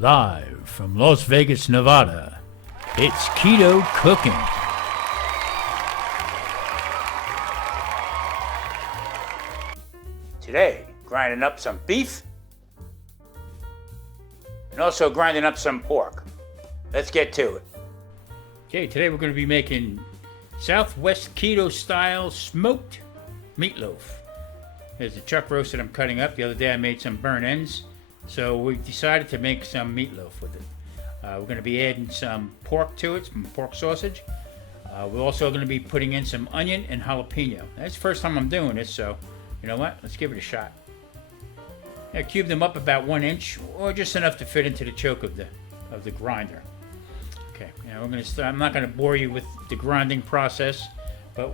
Live from Las Vegas, Nevada, it's Keto Cooking. Today, grinding up some beef and also grinding up some pork. Let's get to it. Okay, today we're going to be making Southwest Keto style smoked meatloaf. There's the chuck roast that I'm cutting up. The other day I made some burnt ends, so we decided to make some meatloaf with it. We're going to be adding some pork to it, some pork sausage. We're also going to be putting in some onion and jalapeno. That's the first time I'm doing this, so you know what? Let's give it a shot. I cube them up about 1 inch, or just enough to fit into the choke of the grinder. Okay, now we're going to start. I'm not going to bore you with the grinding process, but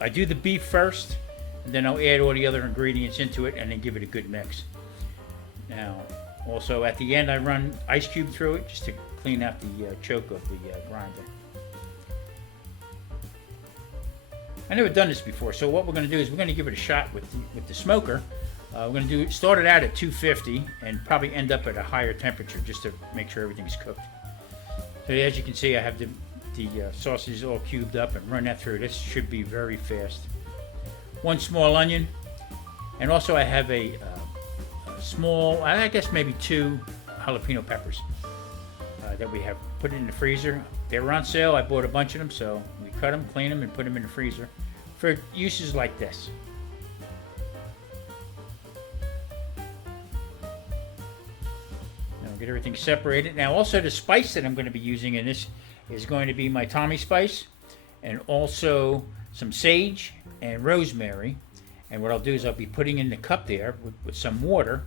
I do the beef first, and then I'll add all the other ingredients into it, and then give it a good mix. Now, also at the end, I run ice cube through it just to clean out the choke of the grinder. I've never done this before, so what we're going to do is we're going to give it a shot with the smoker. We're going to start it out at 250 and probably end up at a higher temperature just to make sure everything's cooked. So as you can see, I have the sausages all cubed up and run that through. This should be very fast. 1 small onion, and also I have a small, I guess maybe 2 jalapeno peppers that we have put in the freezer. They were on sale. I bought a bunch of them, so we cut them, clean them, and put them in the freezer for uses like this. Now we'll get everything separated. Now also the spice that I'm going to be using in this is going to be my Tommy spice, and also some sage and rosemary. And what I'll do is I'll be putting in the cup there with some water,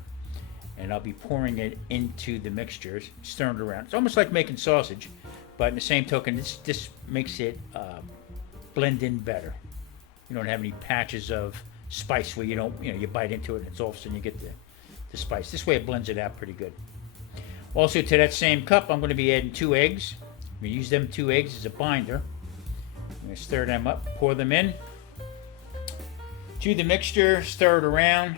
and I'll be pouring it into the mixture, stirring it around. It's almost like making sausage, but in the same token, this makes it blend in better. You don't have any patches of spice where you bite into it and it's all of a sudden you get the spice. This way it blends it out pretty good. Also to that same cup, I'm going to be adding 2 eggs. I'm going to use them 2 eggs as a binder. I'm going to stir them up, pour them in to the mixture, stir it around,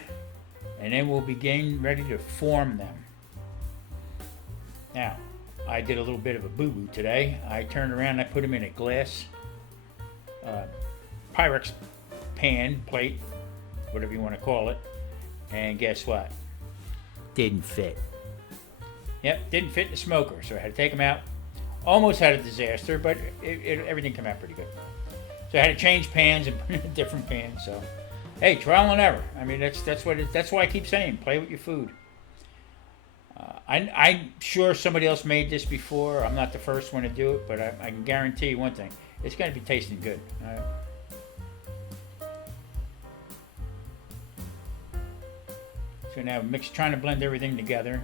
and then we'll begin ready to form them. Now, I did a little bit of a boo-boo today. I turned around and I put them in a glass Pyrex pan, plate, whatever you want to call it, and guess what? Didn't fit. Yep, didn't fit in the smoker, so I had to take them out. Almost had a disaster, but everything came out pretty good. So I had to change pans and put in a different pan, so hey, trial and error. I mean, that's why I keep saying, play with your food. I'm sure somebody else made this before. I'm not the first one to do it, but I can guarantee you one thing: it's going to be tasting good. All right. So now trying to blend everything together.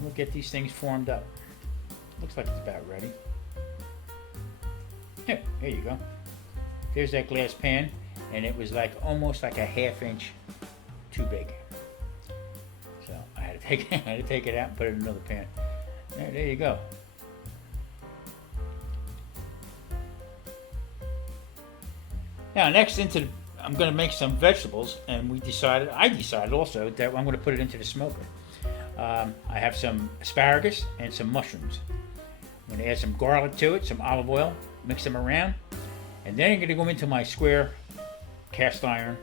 We'll get these things formed up. Looks like it's about ready. Yeah, there you go. There's that glass pan, and it was almost like a 1/2 inch too big. So I had to take it out and put it in another pan. There you go. Now next I'm going to make some vegetables, and I decided also that I'm going to put it into the smoker. I have some asparagus and some mushrooms. I'm going to add some garlic to it, some olive oil, mix them around. And then I'm going to go into my square cast iron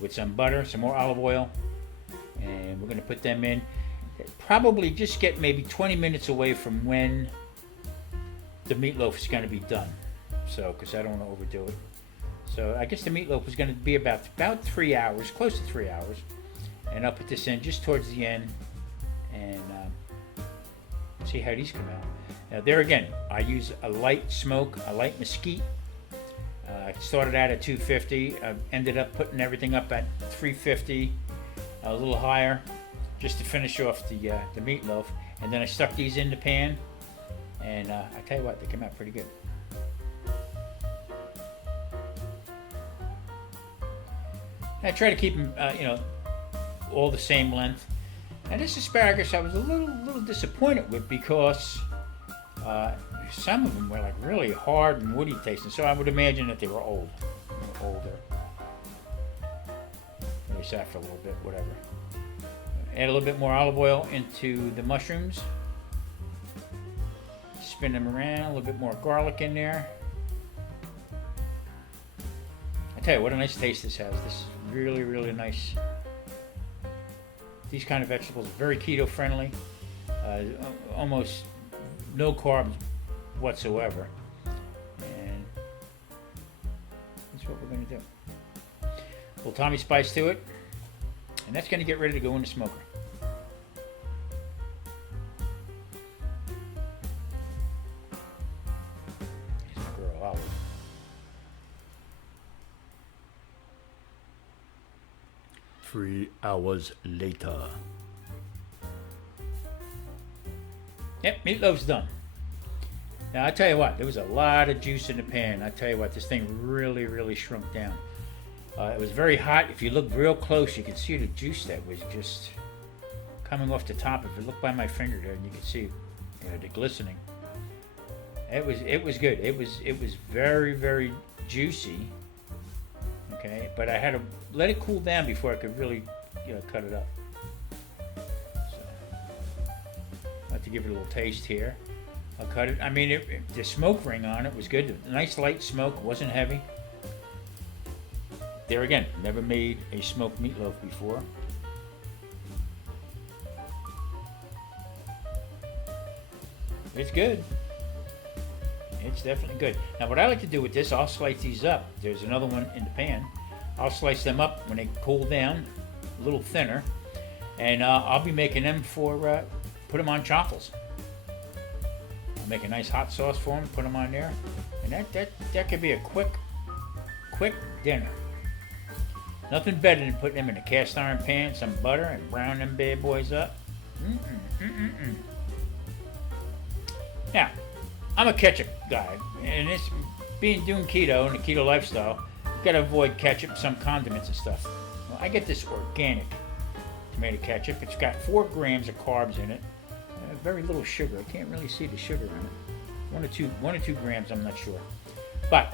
with some butter, some more olive oil, and we're going to put them in. Probably just get maybe 20 minutes away from when the meatloaf is going to be done. So, because I don't want to overdo it. So I guess the meatloaf is going to be about 3 hours, close to 3 hours. And I'll put this in just towards the end and see how these come out. Now there again, I use a light smoke, a light mesquite. I started out at 250. I ended up putting everything up at 350, a little higher, just to finish off the meatloaf. And then I stuck these in the pan, and I tell you what, they came out pretty good. I try to keep them, all the same length. And this asparagus I was a little disappointed with because some of them were really hard and woody tasting, so I would imagine that they were older. They sat for a little bit, whatever. Add a little bit more olive oil into the mushrooms. Spin them around, a little bit more garlic in there. I tell you what a nice taste this has. This is really, really nice. These kind of vegetables are very keto friendly. Almost no carbs whatsoever. And that's what we're going to do. A little Tommy spice to it. And that's going to get ready to go in the smoker. Here's my girl, Olive. Three hours later. Yep, meatloaf's done. Now, I tell you what, there was a lot of juice in the pan. I tell you what, this thing really, really shrunk down. It was very hot. If you look real close, you can see the juice that was just coming off the top. If you look by my finger there, you can see, the glistening. It was good. It was very, very juicy. Okay, but I had to let it cool down before I could really, cut it up. So, I have to give it a little taste here. I'll cut it. I mean, the smoke ring on it was good. Nice light smoke, wasn't heavy. There again, never made a smoked meatloaf before. It's good. It's definitely good. Now, what I like to do with this, I'll slice these up. There's another one in the pan. I'll slice them up when they cool down, a little thinner, and I'll be making them for put them on chaffles. I'll make a nice hot sauce for them, put them on there, and that could be a quick dinner. Nothing better than putting them in a cast iron pan, some butter, and brown them bad boys up. Now, I'm a ketchup guy, and it's doing keto and the keto lifestyle. You've got to avoid ketchup, some condiments and stuff. Well, I get this organic tomato ketchup. It's got 4 grams of carbs in it, very little sugar. I can't really see the sugar in it. 1 or 2 grams, I'm not sure. But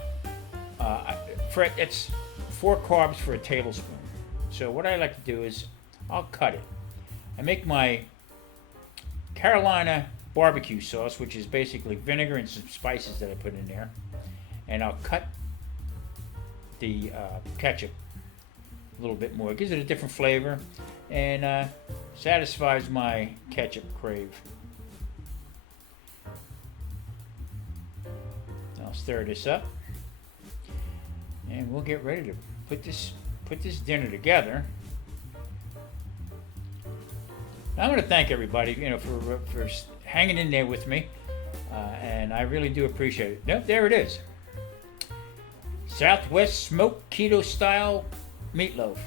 it's 4 carbs for a tablespoon. So what I like to do is I'll cut it. I make my Carolina barbecue sauce, which is basically vinegar and some spices that I put in there, and I'll cut the ketchup a little bit more. It gives it a different flavor and satisfies my ketchup crave. I'll stir this up, and we'll get ready to put this dinner together. Now, I'm going to thank everybody, for hanging in there with me, and I really do appreciate it. Nope, there it is. Southwest smoked keto style meatloaf.